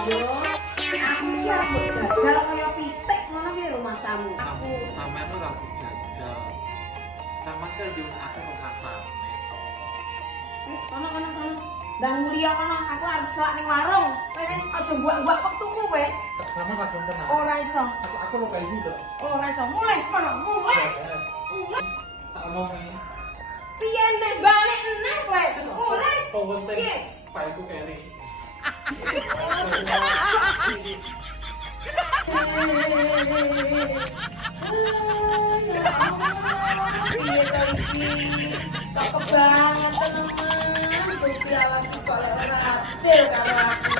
Yo, aku iki arep jajal kaya pitik ngono ki lho masamu. Kamu sampean ora jajal. Sampean kan yo akeh kok masane. Wis kono. Ndang mulia kono, aku arep selak ning warung. Kowe wis aja buak-buak kok tuku kowe. Sama kadung tenang. Ora iso. Aku lo kayak gitu. Ora iso. Mulai kono, mulai. Tak omongin. Piye nek balik neh kowe? Mulai. Penting paiku keri. Piye to iki? Cakep banget tenan. Gusti Allah kok ora adil karo aku.